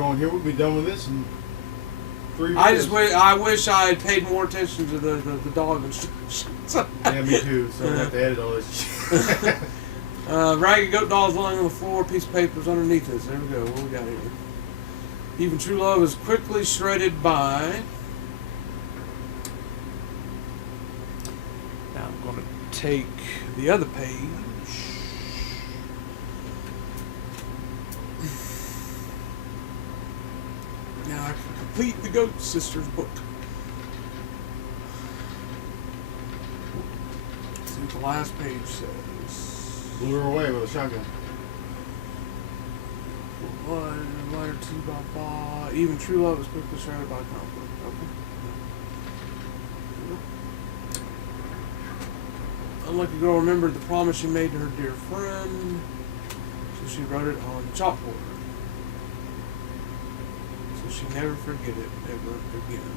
going here. We'll be done with this in 3 I years. I wish I had paid more attention to the dog instructions. Yeah, me too. So I have to edit all this. Ragged goat dolls lying on the floor, piece of paper's underneath us. There we go. What we got here? Even true love is quickly shredded by. Now I'm going to take the other page. Now I can complete the Goat Sisters book. Let's see what the last page says. Blew her away with a shotgun. One, letter two, blah, blah. Even true love is quickly shrouded by conflict. Okay. Unlucky girl remembered the promise she made to her dear friend, so she wrote it on the chalkboard. So she never forget it ever again.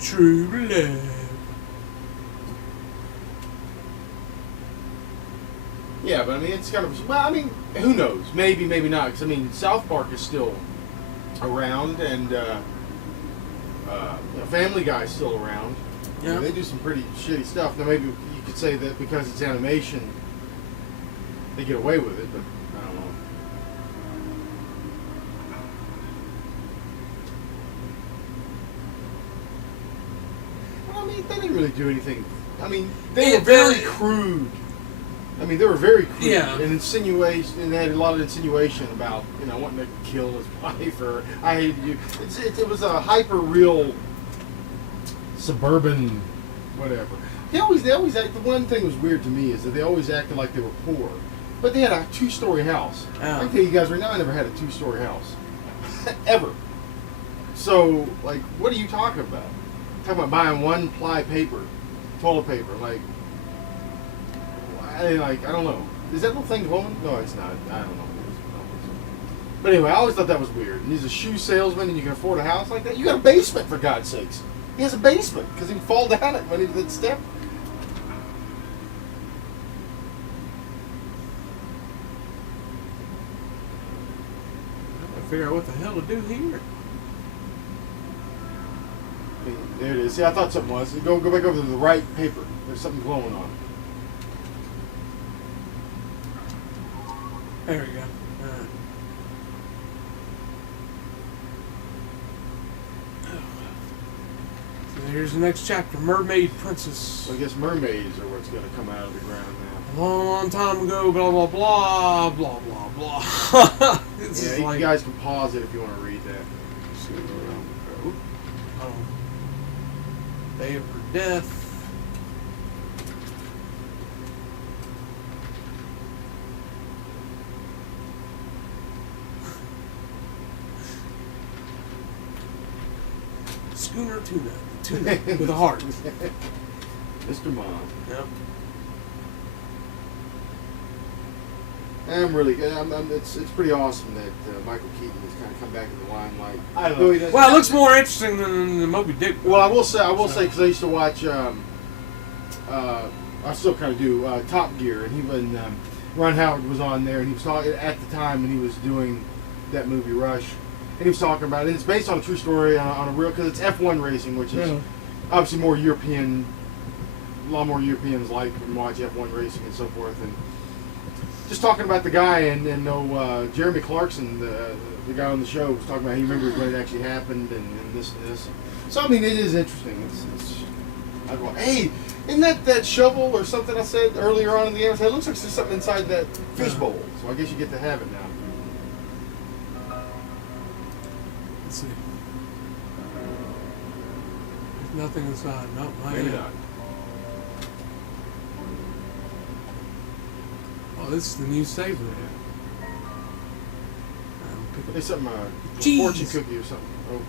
True love. Yeah, but I mean, it's kind of. Well, I mean, who knows? Maybe, maybe not. Because I mean, South Park is still around, and Family Guy's still around. Yeah. They do some pretty shitty stuff. Now, maybe you could say that because it's animation, they get away with it, but I don't know. Well, I mean, they didn't really do anything. I mean, they were very crude. I mean, they were very crude. Yeah. And insinuation, and they had a lot of insinuation about, you know, wanting to kill his wife or I hated you. It was a hyper real suburban whatever. They always act. The one thing that was weird to me is that they always acted like they were poor, but they had a 2-story house. I can tell you guys right now, I never had a 2-story house ever. So, like, what are you talking about? Talking about buying 1-ply paper, toilet paper, like. I don't know. Is that little thing glowing? No, it's not. I don't know. But anyway, I always thought that was weird. And he's a shoe salesman, and you can afford a house like that. You got a basement, for God's sakes. He has a basement because he can fall down it when he did that step. I figure out what the hell to do here. There it is. See, I thought something was. Go back over to the right paper. There's something glowing on it. There we go. Alright. So here's the next chapter. Mermaid Princess. So I guess mermaids are what's going to come out of the ground now. A long, long time ago, blah, blah, blah, blah, blah, blah. This is like, you guys can pause it if you want to read that. Day of her death. Schooner tuna with a heart. Mr. Mom. Yep. It's pretty awesome that Michael Keaton has kind of come back in the limelight. I love it. Well, it looks more interesting than the Moby Dick. Well, I will say because I used to watch. I still kind of do Top Gear, and when Ron Howard was on there, and he was talking at the time when he was doing that movie Rush, and he was talking about it. And it's based on a true story on a real because it's F1 racing, which is obviously more European. A lot more Europeans like and watch F1 racing and so forth, and just talking about the guy and Jeremy Clarkson, the guy on the show, was talking about he remembers when it actually happened and this and this. So I mean, it is interesting. I go, hey, isn't that shovel or something I said earlier on in the episode? It looks like there's something inside that fishbowl. So I guess you get to have it now. Let's see. There's nothing inside. Nope, Maybe not. Oh, this is the new saber. It's something, Cheese. fortune cookie or something.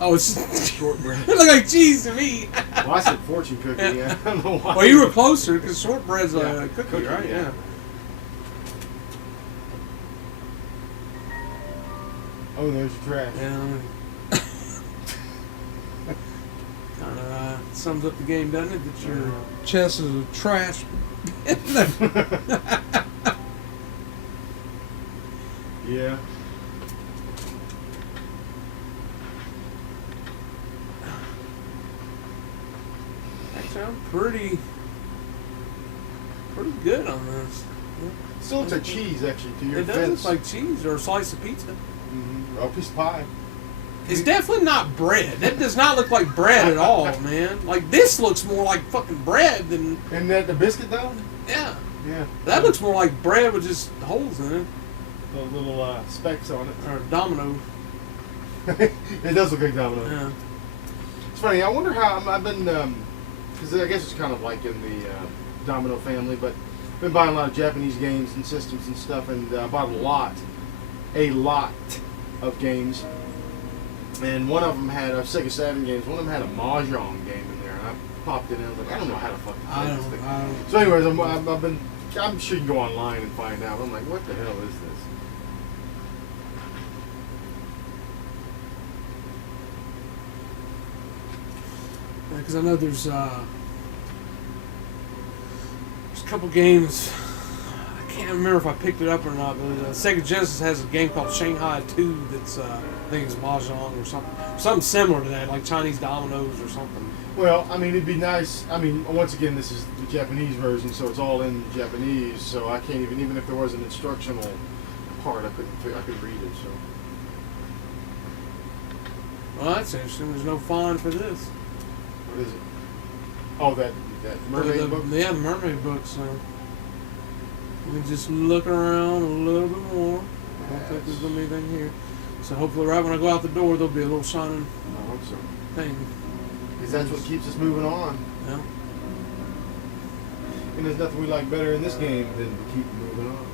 Oh, it's Shortbread. It looked like cheese to me. Well, I said fortune cookie. Yeah. I don't know why. Well, you were closer because shortbread's a cookie, right? Yeah. Oh, there's your trash. Yeah. Kind of sums up the game, doesn't it? That your chest is a trash. Yeah. Actually, I'm pretty good on this. Yeah. Still looks like cheese, actually, to your It does fence. look like cheese or a slice of pizza. Mm-hmm. Or a piece of pie. It's definitely not bread. That does not look like bread at all, man. Like, this looks more like fucking bread than... And that the biscuit, though? Yeah. Yeah. That looks more like bread with just holes in it. The little specks on it. Or domino. It does look like domino. Yeah. It's funny. I wonder how I've been, because I guess it's kind of like in the domino family, but I've been buying a lot of Japanese games and systems and stuff, and I bought a lot of games. And one of them had Sega Saturn games. One of them had a Mahjong game in there, and I popped it in. I was like, I don't know how to fucking play this thing. So, anyways, I'm sure you can go online and find out. I'm like, what the hell is this? Because I know there's a couple games. I can't remember if I picked it up or not, but Sega Genesis has a game called Shanghai 2 that's, I think it's Mahjong or something similar to that, like Chinese dominoes or something. Well, I mean, it'd be nice. I mean, once again, this is the Japanese version, so it's all in Japanese. So I can't even if there was an instructional part, I could read it. So. Well, that's interesting. There's no font for this. What is it? Oh, that Mermaid book? Yeah, the Mermaid book, so we can just look around a little bit more. I don't think there's going to be anything here. So hopefully right when I go out the door, there'll be a little shining I hope so. thing. Because that's what keeps us moving on. Yeah. And there's nothing we like better in this game than to keep moving on.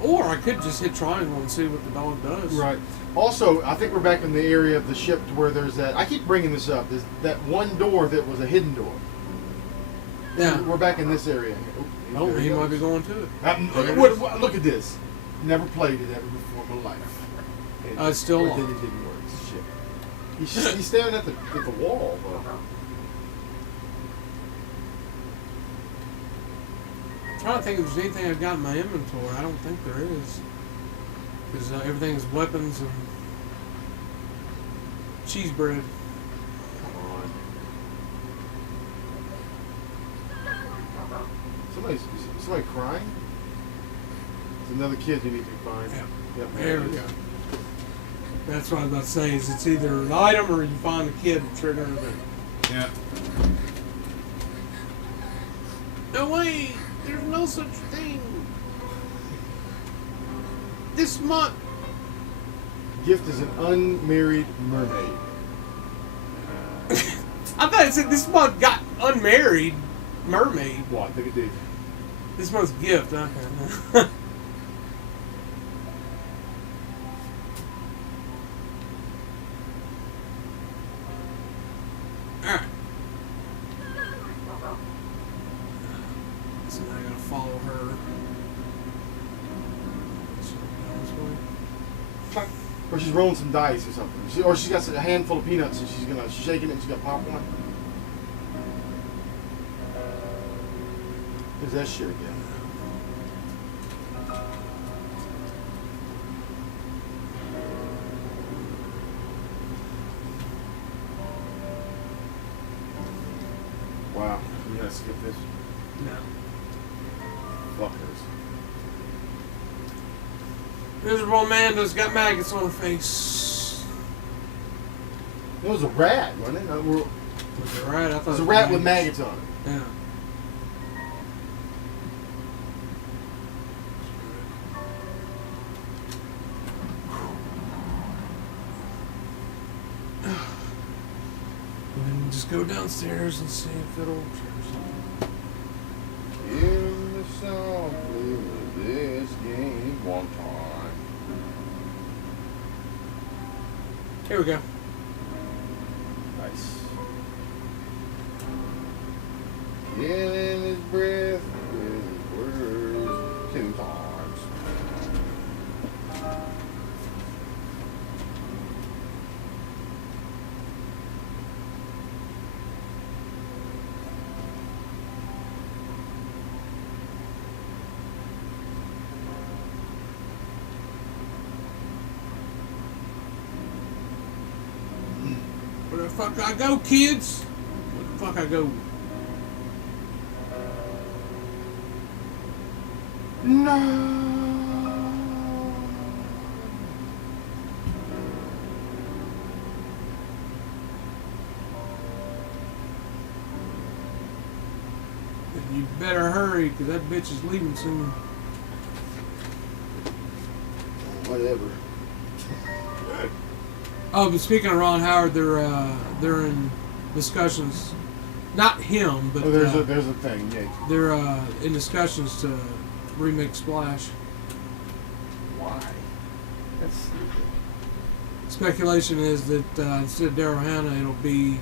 Or I could just hit triangle and see what the dog does. Right. Also, I think we're back in the area of the ship to where there's that. I keep bringing this up. There's that one door that was a hidden door. Yeah. We're back in this area. Oh, there he goes. might be going to it. Look at this. Never played it ever before in my life. And It's still or locked. then it didn't work. Shit. He's staring at the wall, though. I'm trying to think if there's anything I've got in my inventory. I don't think there is. Because everything is weapons and cheese bread. Come on. Somebody crying? It's another kid you need to find. Yeah. Yep, There we go. That's what I was about to say, is it's either an item or you find a kid to trigger an event. Yeah. No way! There's no such thing! This month! Gift is an unmarried mermaid. I thought it said this month got unmarried mermaid. Well, I think it did. This month's gift, okay. Alright. So now I gotta follow her. So down this way. Or she's rolling some dice or something. Or she's got a handful of peanuts and she's shaking it and she's got popcorn. There's that shit again. Wow. You gotta skip this. No. Fuckers. Miserable Amanda's got maggots on her face. It was a rat, wasn't it? Was it right? I thought It was a rat with maggots on it. Yeah. And just go downstairs and see if it'll trigger something. In the softly with this game one time. Here we go. Nice. Killing his breath with his words 2 times. Where the fuck I go, kids? Where the fuck I go? No. You better hurry, because that bitch is leaving soon. Whatever. Oh, but speaking of Ron Howard, they're in discussions. Not him, but there's a thing. Yeah. They're in discussions to remake Splash. Why? That's stupid. Speculation is that instead of Daryl Hannah, it'll be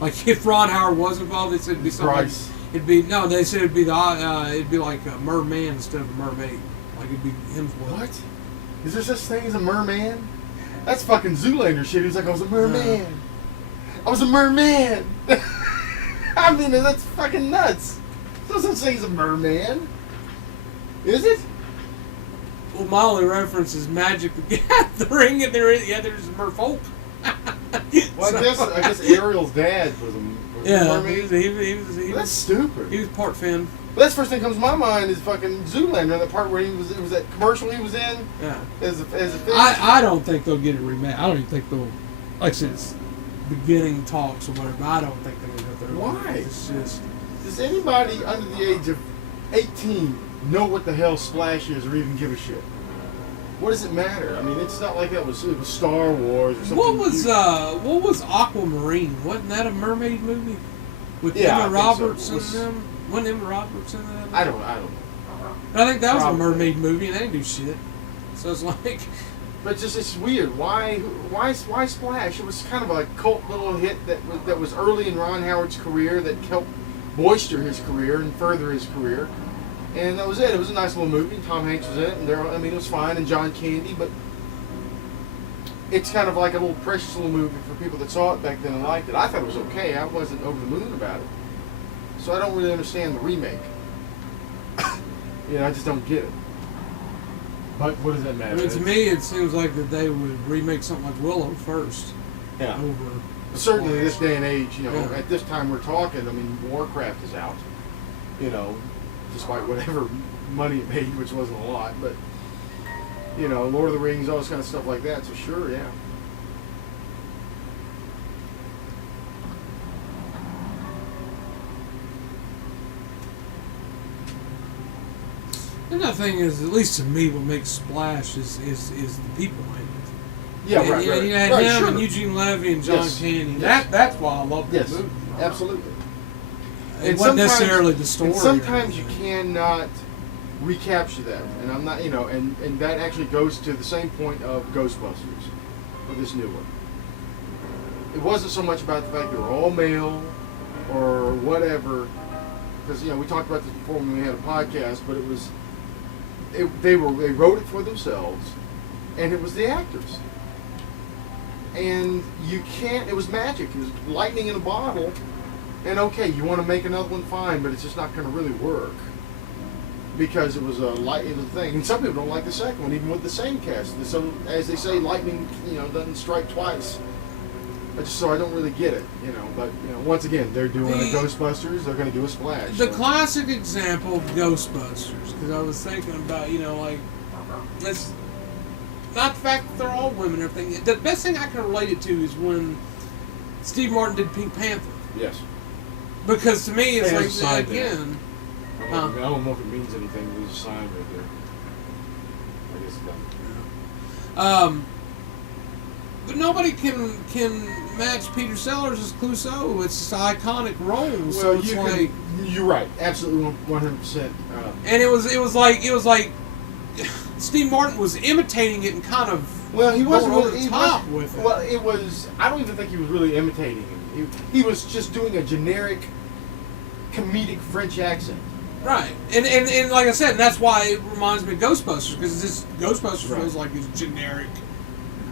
like if Ron Howard was involved, they said it'd be something. Bryce. They said it'd be like a merman instead of a mermaid. Like it'd be him. What? Is there such thing as a merman? That's fucking Zoolander shit. He's like, I was a merman. I was a merman. I mean, that's fucking nuts. There's no such thing as a merman. Is it? Well, my only reference is Magic the Gathering, and there's merfolk. Well, so, I guess Ariel's dad was a mermaid. He That's stupid. He was part Finn. But that's the first thing that comes to my mind is fucking Zoolander, that part where it was that commercial he was in. Yeah. As a fish. I don't think they'll get it remade. I don't even think they'll, like I said, it's beginning talks or whatever. But I don't think they'll get there. Why? It's just. Does anybody under the age of 18 know what the hell Splash is or even give a shit? What does it matter? I mean, it's not like it was Star Wars or something. What was Aquamarine? Wasn't that a mermaid movie with Emma Roberts and them? Wasn't Emma Roberts in that? I don't know. I think that was a mermaid movie, and they didn't do shit. So it's like. But it's weird. Why Splash? It was kind of a cult little hit that was early in Ron Howard's career that helped bolster his career and further his career. And that was it. It was a nice little movie. Tom Hanks was in it, and it was fine. And John Candy, but it's kind of like a little precious little movie for people that saw it back then and liked it. I thought it was okay. I wasn't over the moon about it. So I don't really understand the remake. I just don't get it. But what does that matter? I mean, to me, it seems like that they would remake something like Willow first. Yeah. Over. Certainly, this day and age, at this time we're talking. I mean, Warcraft is out. Despite whatever money it made, which wasn't a lot, but Lord of the Rings, all this kind of stuff like that. So sure, yeah. Another thing is, at least to me, what makes Splash is the people in it. Yeah, right. You had him sure. and Eugene Levy and John Candy. Yes. That's why I love this movie. Absolutely. It wasn't necessarily the story. And sometimes you cannot recapture that, and I'm not, and that actually goes to the same point of Ghostbusters, with this new one. It wasn't so much about the fact they were all male, or whatever, because we talked about this before when we had a podcast, but it was, they wrote it for themselves, and it was the actors. And you can't, it was magic. It was lightning in a bottle. And okay, you want to make another one, fine, but it's just not going to really work. Because it was a thing. And some people don't like the second one, even with the same cast. So, as they say, lightning, doesn't strike twice. So I don't really get it, But, once again, they're doing a Ghostbusters, they're going to do a Splash. The classic example of Ghostbusters, because I was thinking about, it's not the fact that they're all women or everything. The best thing I can relate it to is when Steve Martin did Pink Panther. Yes. Because to me, it's There's like, again... I don't know if it means anything, there's a sign right there. I guess it doesn't. But nobody can match Peter Sellers as Clouseau. It's an iconic role. So well, you're right, absolutely 100%. And it was like Steve Martin was imitating it and kind of he wasn't over really the top with it. Well, it was. I don't even think he was really imitating him. He was just doing a generic comedic French accent. Right, and like I said, and that's why it reminds me of Ghostbusters, because this Ghostbusters feels like it's generic.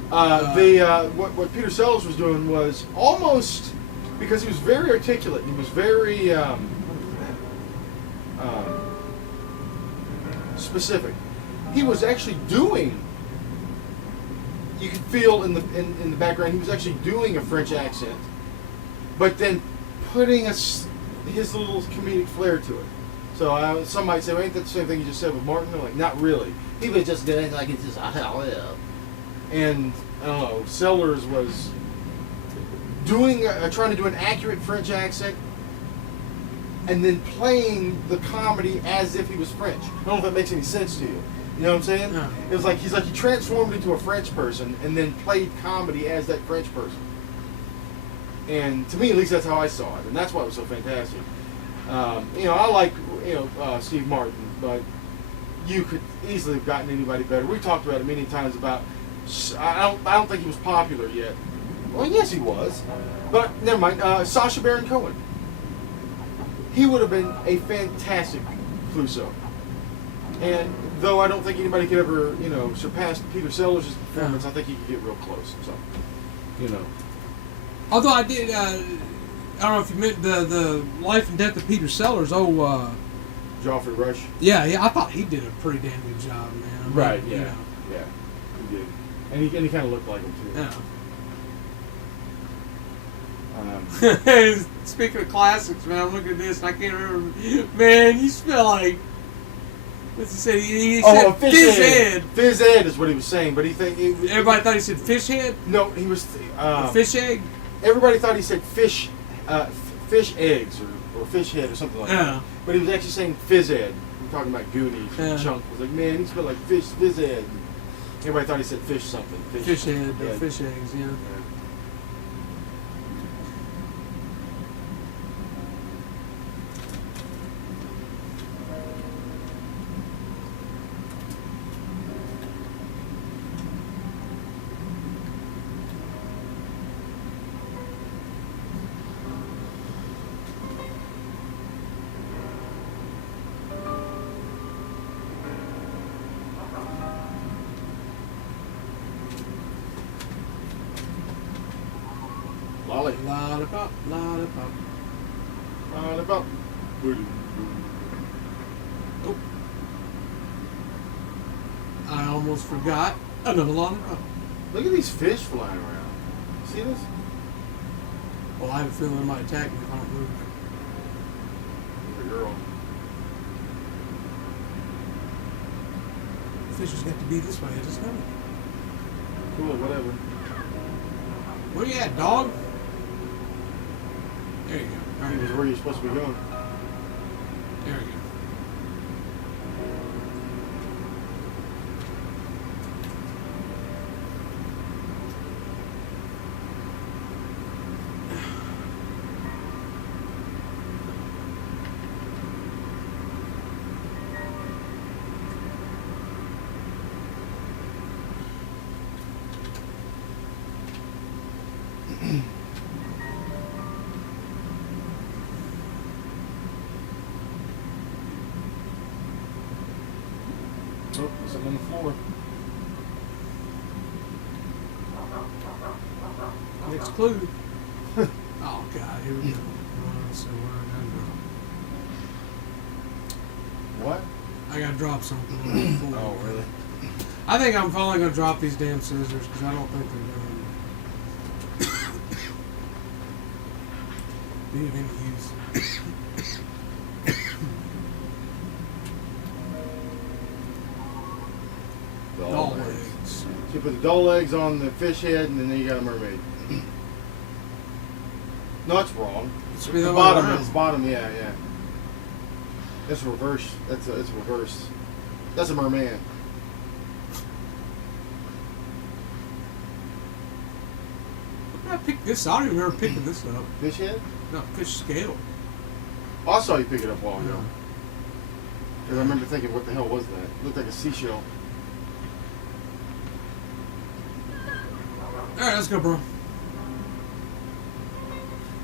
What Peter Sellers was doing was almost, because he was very articulate, he was very specific. He was actually doing. You could feel in the background he was actually doing a French accent, but then putting his little comedic flair to it. So some might say, well, ain't that the same thing you just said with Martin? I'm like, not really. He was just doing like it's just and I don't know. Sellers was doing trying to do an accurate French accent, and then playing the comedy as if he was French. I don't know if that makes any sense to you. You know what I'm saying? Yeah. It was like he transformed into a French person and then played comedy as that French person. And to me, at least, that's how I saw it, and that's why it was so fantastic. I like Steve Martin, but you could easily have gotten anybody better. We talked about it many times about. I don't think he was popular yet. Well, yes, he was, but never mind. Sacha Baron Cohen. He would have been a fantastic Clouseau. And though I don't think anybody could ever, surpass Peter Sellers' performance, I think he could get real close. So, Although I did, I don't know if you meant the Life and Death of Peter Sellers. Geoffrey Rush. Yeah, I thought he did a pretty damn good job, man. Right. Yeah. Yeah. He did, and he kind of looked like him too. Yeah. Speaking of classics, man, I'm looking at this and I can't remember. Man, you smell like. What's he say? He said fish head. Fizz Ed is what he was saying, but everybody thought he said fish head. No, he was fish egg. Everybody thought he said fish eggs or fish head or something like that. But he was actually saying Fizz Ed. We're talking about Goonies. Chunk was like, man, he smelled like Fizz Ed. Everybody thought he said fish something. Fish head or fish eggs, yeah. Lollipop. Oh. I almost forgot another lollipop. Look at these fish flying around. See this? Well, I have a feeling it might attack me if I don't move. The girl. Fish has got to be this way, isn't it? Cool, whatever. Where you at, dog? There you go. I think it's where you're supposed to be going. There you go. Oh, something on the floor. Next clue. Oh, God, here we go. So What? I gotta drop something on the floor. Oh, really? I think I'm finally gonna drop these damn scissors because I don't think they're gonna be of any use. Doll legs. So you put the doll legs on the fish head, and then you got a mermaid. No, that's wrong. It's The bottom. It's bottom. Yeah. That's reverse. It's reverse. That's a merman. I picked this. I don't even remember picking this up. Fish head? No, fish scale. Oh, I saw you pick it up a while ago. Because I remember thinking, what the hell was that? It looked like a seashell. Alright, let's go, bro.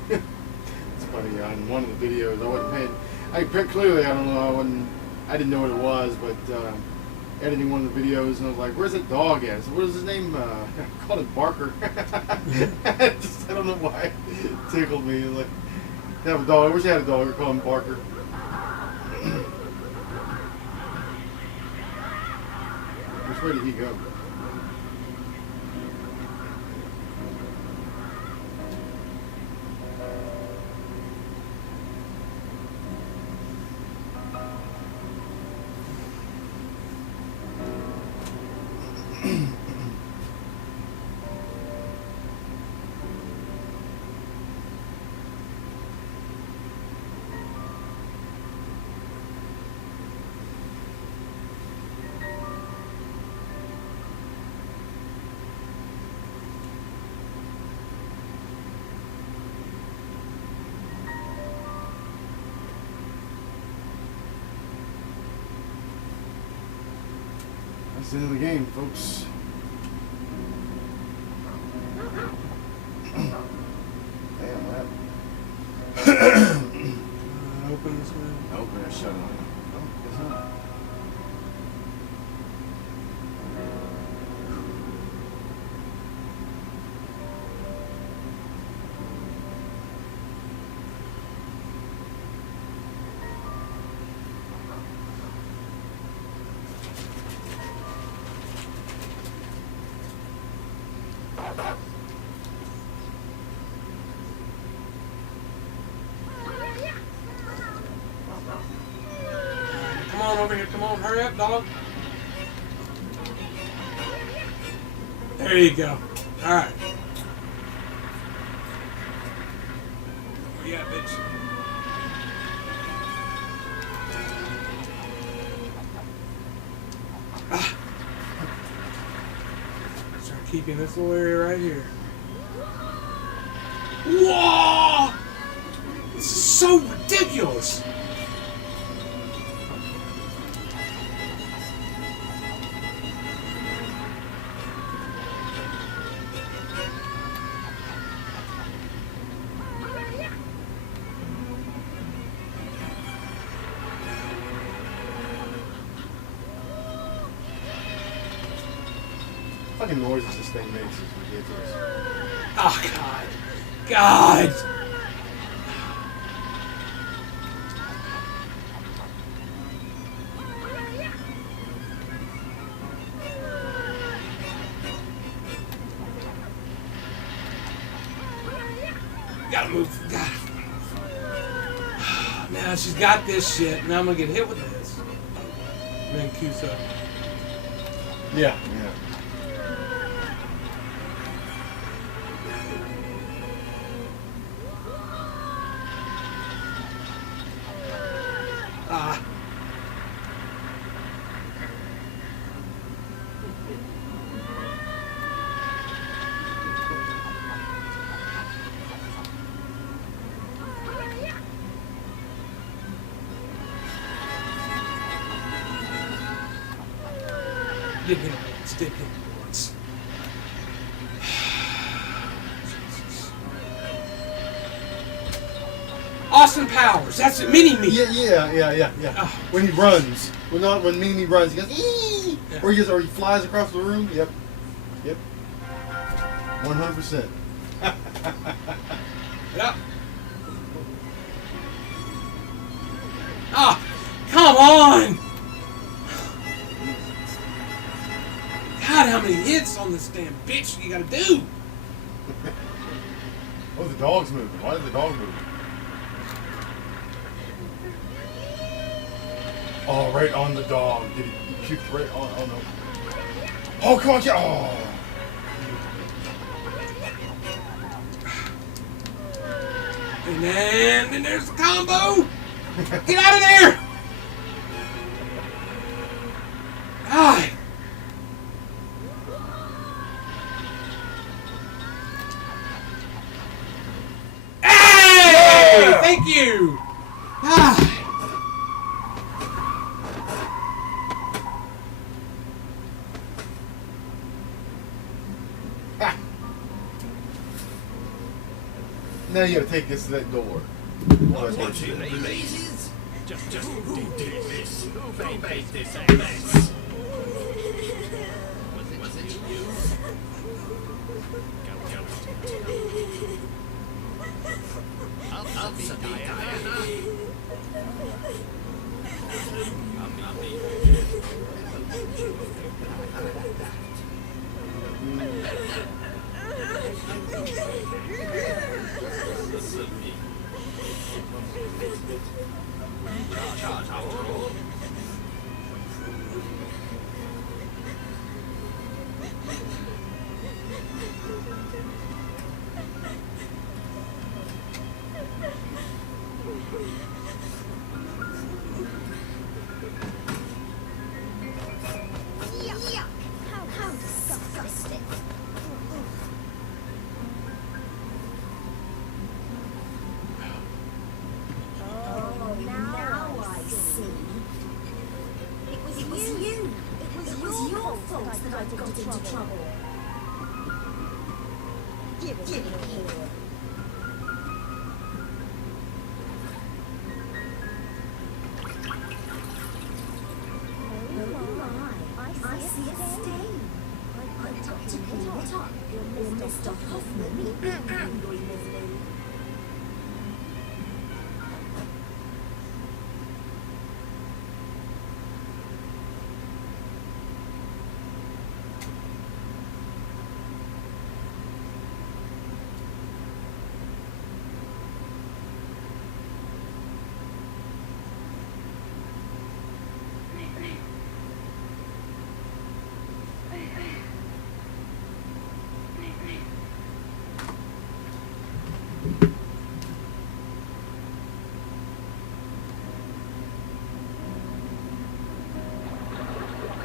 It's funny, on one of the videos, I wasn't paying. Clearly, I don't know, I didn't know what it was, but editing one of the videos, and I was like, where's that dog at? So what is his name? I called it Barker. I don't know why. It tickled me. Like, to have a dog. I wish I had a dog. I'd call him Barker. Which way did he go? It's the end of the game, folks. Damn, what happened? Open this one. Open it, shut it. Oh, guess not. Come on over here. Come on. Hurry up, dog. There you go. All right. Where you at, bitch? Ah. Start keeping this little area right here. Whoa! This is so ridiculous. Fucking noises this thing makes is ridiculous. Oh, God. God! Gotta move. God. Now she's got this shit. Now I'm gonna get hit with this. Mancuso. Yeah. Ah. Did him once. Did him once. Jesus. Austin Powers. That's it. Mini-me. Yeah. Oh. When he runs. When Mimi runs, he goes, eee! Yeah. Or he flies across the room. Yep. 100%. Yep. Ah, come on! God, how many hits on this damn bitch you gotta do? Oh, the dog's moving. Why did the dog move? Oh, right on the dog. Did he puked right on? Oh, no. Oh, come on. Oh. And then there's the combo. Get out of there! God. Hey! Yeah! Thank you. Ah. Now you gotta take this to that door. What's your name, ladies? Just who did this? Who made this mess? Was it you? I'll be Diana. Yuck! How disgusting! trouble. Give it here. I see a stain. I'm Dr. Potter, or Mr. Hoffman, and your Leslie.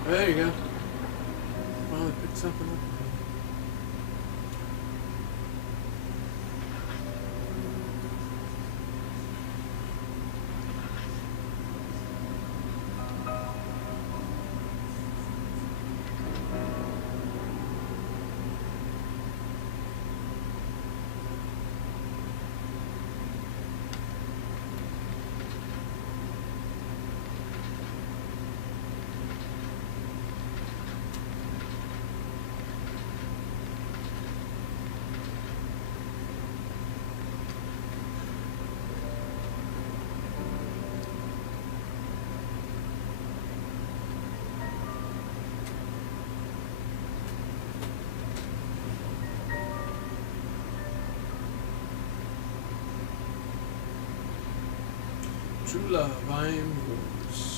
There you go. Finally picked something up. True love, I am yours.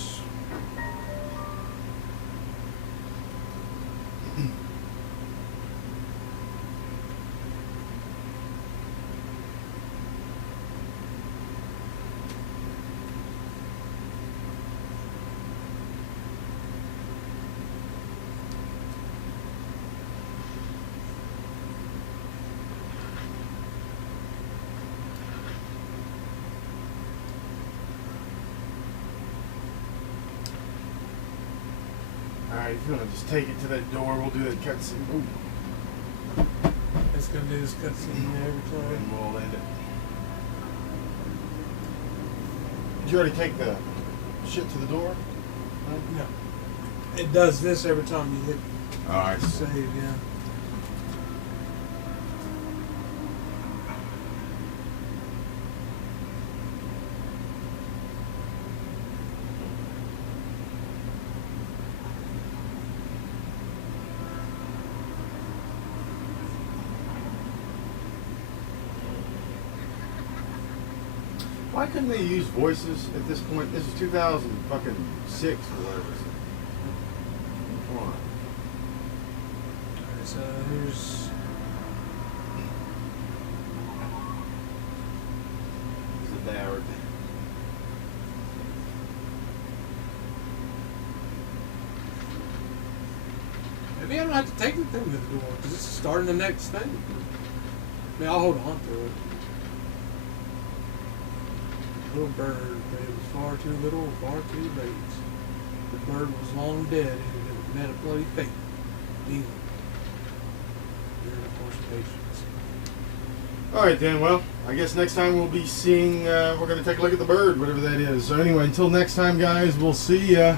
Alright, if you want to just take it to that door, we'll do that cutscene. Ooh. It's gonna do this cutscene every time. And we'll end it. Did you already take the shit to the door? No. It does this every time you hit Alright. save, yeah. Why couldn't they use voices at this point? This is 2006 or whatever. Come on. Alright, so here's It's a Doward. maybe I don't have to take the thing to the door because it's starting the next thing. I mean, I'll hold on to it. Little bird, but it was far too little, far too late. The bird was long dead, and it met a bloody fate. Demon. During the course of patience. Alright then, well, I guess next time we'll be seeing, we're going to take a look at the bird, whatever that is. So anyway, until next time guys, we'll see ya.